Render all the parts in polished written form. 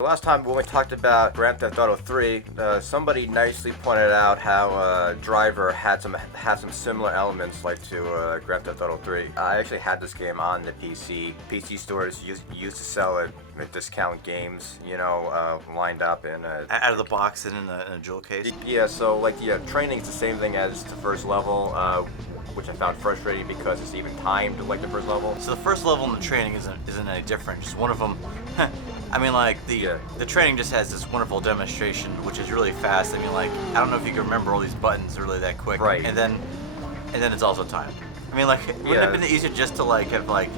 Last time when we talked about Grand Theft Auto 3, somebody nicely pointed out how Driver had some similar elements like to Grand Theft Auto 3. I actually had this game on the PC. PC stores used to sell it at discount games, lined up in out of the box and in a jewel case. Yeah, so like the training is the same thing as the first level, which I found frustrating because it's even timed like the first level. So the first level in the training isn't any different. Just one of them. I mean, like the training just has this wonderful demonstration, which is really fast. I mean, like I don't know if you can remember all these buttons really that quick. Right. And then it's also timed. I mean, like wouldn't it have been easier just to like have like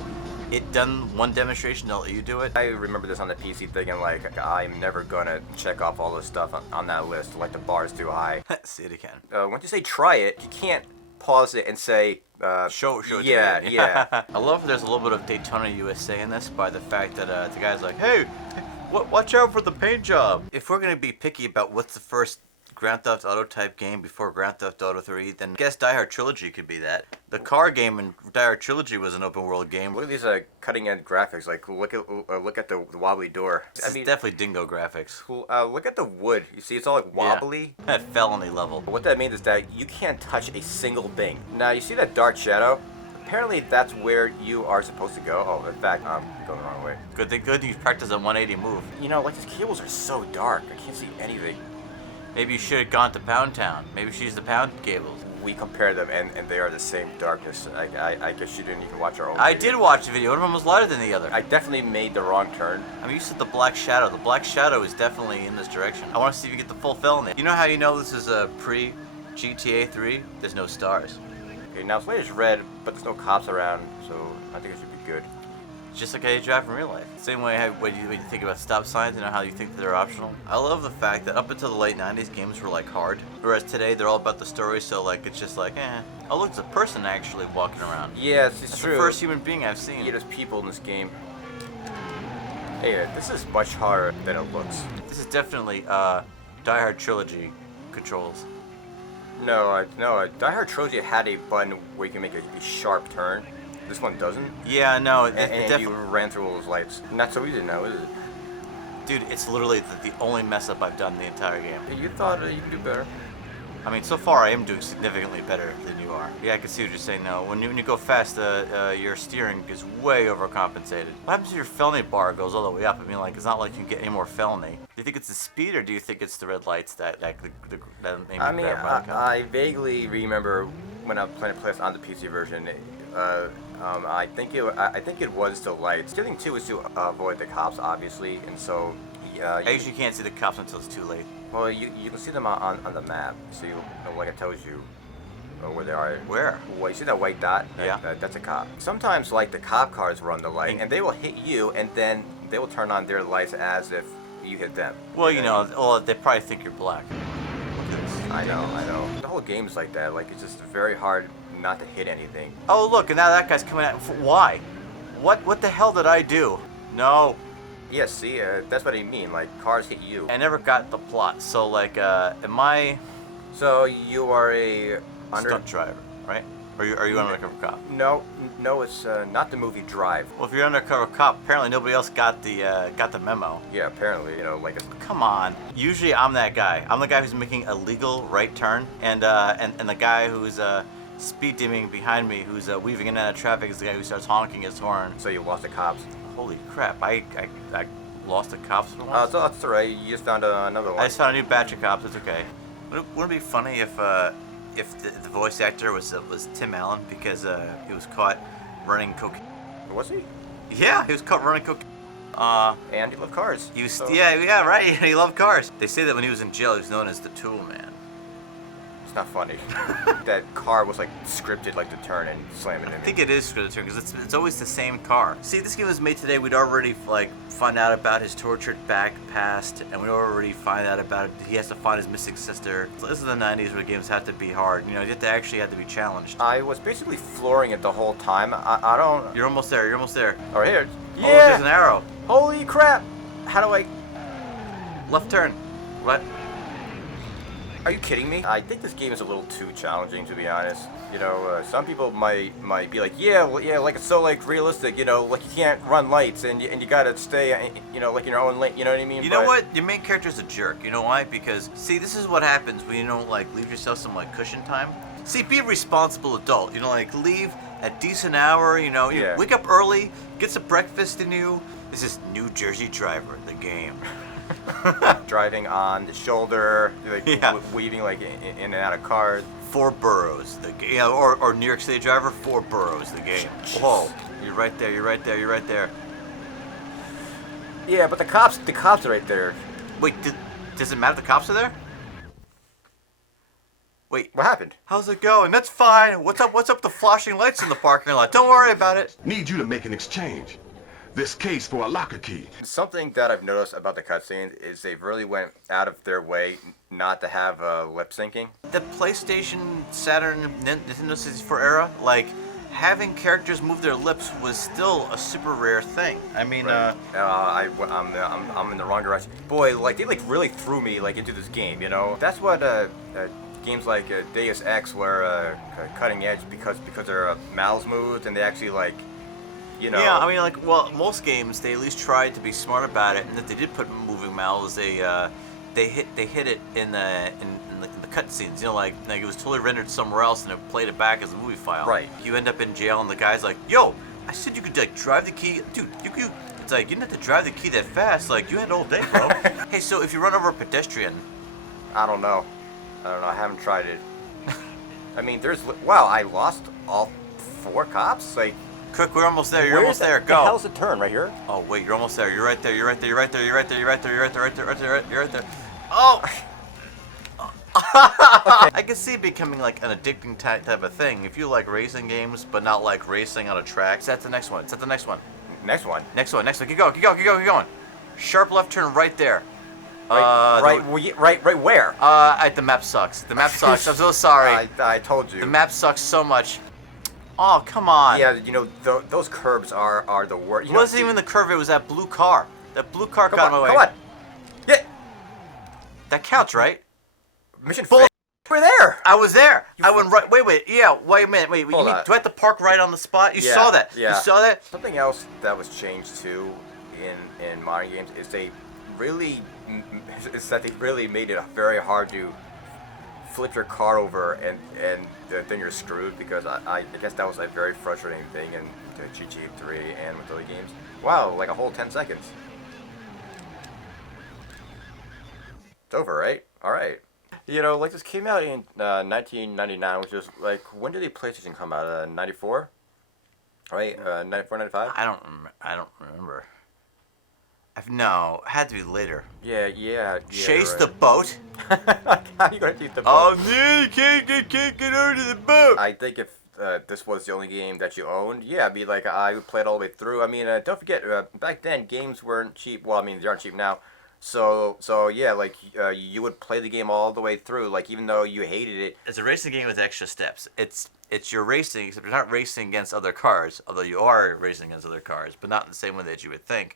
it done one demonstration to let you do it? I remember this on the PC thinking like I'm never gonna check off all this stuff on that list. Like the bar is too high. See it again. Once you say try it, you can't pause it and say show it. Yeah. I love there's a little bit of Daytona USA in this by the fact that the guy's like, hey, watch out for the paint job. If we're gonna be picky about what's the first Grand Theft Auto type game before Grand Theft Auto 3, then I guess Die Hard Trilogy could be that. The car game in Die Hard Trilogy was an open world game. Look at these cutting-edge graphics. Like look at the wobbly door. This is definitely dingo graphics. Look at the wood. You see, it's all like wobbly. Yeah. At felony level. What that means is that you can't touch a single thing. Now you see that dark shadow? Apparently that's where you are supposed to go. Oh, in fact, I'm going the wrong way. Good you practice a 180 move. Like these cables are so dark. I can't see anything. Maybe you should have gone to Pound Town. Maybe she's the Pound cables. We compared them, and they are the same darkness. I guess you didn't even watch our own I video. did watch the video. One of them was lighter than the other. I definitely made the wrong turn. I mean, you said the Black Shadow. The Black Shadow is definitely in this direction. I want to see if you get the full felony. You know how you know this is a pre-GTA 3? There's no stars. Okay, now Slater's red, but there's no cops around, so I think it should be good. It's just like how you drive in real life. Same way when you think about stop signs, how you think they're optional. I love the fact that up until the late 90s, games were like hard. Whereas today, they're all about the story, so like it's just like, oh look, it's a person actually walking around. Yes, it's That's true. the first human being I've seen. Yeah, there's people in this game. Hey, this is much harder than it looks. This is definitely Die Hard Trilogy controls. No, Die Hard Trilogy had a button where you can make a sharp turn. This one doesn't. Yeah, no, and you ran through all those lights. Not so easy now, is it? Dude, it's literally the only mess up I've done the entire game. You thought you could do better. I mean, so far I am doing significantly better than you are. Yeah, I can see what you're saying now. When you go fast, your steering is way overcompensated. What happens if your felony bar goes all the way up? I mean, like, it's not like you can get any more felony. Do you think it's the speed, or do you think it's the red lights that I mean, I vaguely remember when I was playing this on the PC version. I think it was the lights. The other thing too is to avoid the cops, obviously, and so. I usually can't see the cops until it's too late. Well, you can see them on the map, so like it tells you where they are. Where? Well, you see that white dot? Yeah. That's a cop. Sometimes, like, the cop cars run the light, and they will hit you, and then they will turn on their lights as if you hit them. Well, they probably think you're black. Look at this. I know. The whole game's like that. Like, it's just very hard not to hit anything. Oh, look, and now that guy's coming at. Why? What the hell did I do? No. Yeah, see, that's what I mean. Like, cars hit you. I never got the plot. So, like, am I? So you are a Stunt driver, right? Or are you an undercover cop? No, it's not the movie Drive. Well, if you're an undercover cop, apparently nobody else got the memo. Yeah, apparently, like a. Come on. Usually I'm that guy. I'm the guy who's making a legal right turn, and the guy who's speed dimming behind me, who's weaving in and out of traffic, is the guy who starts honking his horn. So you lost the cops. Holy crap! I lost the cops for once. So that's alright. You just found another one. I just found a new batch of cops. It's okay. Wouldn't it be funny if the voice actor was Tim Allen because he was caught running cocaine? Was he? Yeah, he was caught running cocaine. And he loved cars. He was yeah right. He loved cars. They say that when he was in jail, he was known as the Tool Man. It's not funny. That car was like scripted, like to turn and slam it in. I think it is scripted because it's always the same car. See, this game was made today. We'd already find out about his tortured back past, and we'd already find out about it. He has to find his missing sister. So this is the 90s where games had to be hard. You had to be challenged. I was basically flooring it the whole time. I don't. You're almost there. Oh, here. Yeah. Oh, there's an arrow. Holy crap! How do I? Left turn. What? Are you kidding me? I think this game is a little too challenging, to be honest. You know, some people might be like, yeah, well, yeah, like it's so like realistic. You know, like you can't run lights, and you gotta stay, you know, like in your own lane. You know what I mean? You know what? Your main character's a jerk. You know why? Because see, this is what happens when you don't like leave yourself some like cushion time. See, be a responsible adult. You know, like leave at decent hour. You know, you Yeah. wake up early, get some breakfast in you. This is New Jersey Driver, the game. Driving on the shoulder, like Yeah. weaving like in and out of cars. Four boroughs, the game. Yeah, or New York City Driver, four boroughs, the game. Whoa, you're right there. You're right there. You're right there. Yeah, but the cops are right there. Wait, does it matter the cops are there? Wait, What happened? how's it going? That's fine. What's up? What's up with the flashing lights in the parking lot? Don't worry about it. Need you to make an exchange. This case for a locker key. Something that I've noticed about the cutscenes is they really went out of their way not to have lip syncing. The PlayStation, Saturn, Nintendo 64 era, like having characters move their lips was still a super rare thing. I mean, I'm in the wrong direction. Boy, like they like really threw me like into this game. You know, that's what games like Deus Ex were cutting edge because their mouths moved and they actually like, you know. yeah, I mean, like, well, most games they at least tried to be smart about it, and if they did put moving mouths, they hit it in the cutscenes. You know, like it was totally rendered somewhere else, and it played it back as a movie file. Right. You end up in jail, and the guy's like, "Yo, I said you could like drive the key, dude. You." It's like you didn't have to drive the key that fast. Like you had all day, bro. Hey, so if you run over a pedestrian, I don't know. I haven't tried it. I mean, wow. I lost all 4 cops. Like, Cook, we're almost there. You're where's almost there. the Go. hell's the turn right here? Oh wait, you're almost there. You're right there. You're right there. You're right there. You're right there. You're right there. You're right there. You're right there. Oh. I can see it becoming like an addicting type of thing. If you like racing games, but not like racing on a track. That's the next one. That's the next one. Next one. Next one. Next one. Keep going. Keep going. Keep going. Keep going. Sharp left turn right there. Right where? The map sucks. The map sucks. I'm so sorry. I told you. The map sucks so much. Oh, come on. Yeah, you know, those curbs are the worst. It wasn't even the curve. It was that blue car. That blue car got in my way. Come on. Yeah. That counts, right? Mission Bull- failed. We're there. I was there. I went right. Wait. Yeah. Wait a minute. Wait. You Hold mean, on. do I have to park right on the spot? You Yeah, saw that. yeah. You saw that. Something else that was changed too in modern games is they really made it very hard to flip your car over and then you're screwed because I guess that was a very frustrating thing in GTA 3 and with other games. Wow, like a whole 10 seconds. It's over, right? All right. You know, like this came out in 1999, which is like, when did the PlayStation come out? 94? Right? 94, 95? I don't remember. No, it had to be later. Yeah. Chase right. the boat. How are you gonna chase the boat? Oh no, you can't get over to the boat. I think if this was the only game that you owned, yeah, I'd be like, I would play it all the way through. I mean, don't forget, back then games weren't cheap. Well, I mean, they aren't cheap now. So yeah, like you would play the game all the way through, like even though you hated it. It's a racing game with extra steps. It's your racing, except you're not racing against other cars, although you are racing against other cars, but not in the same way that you would think.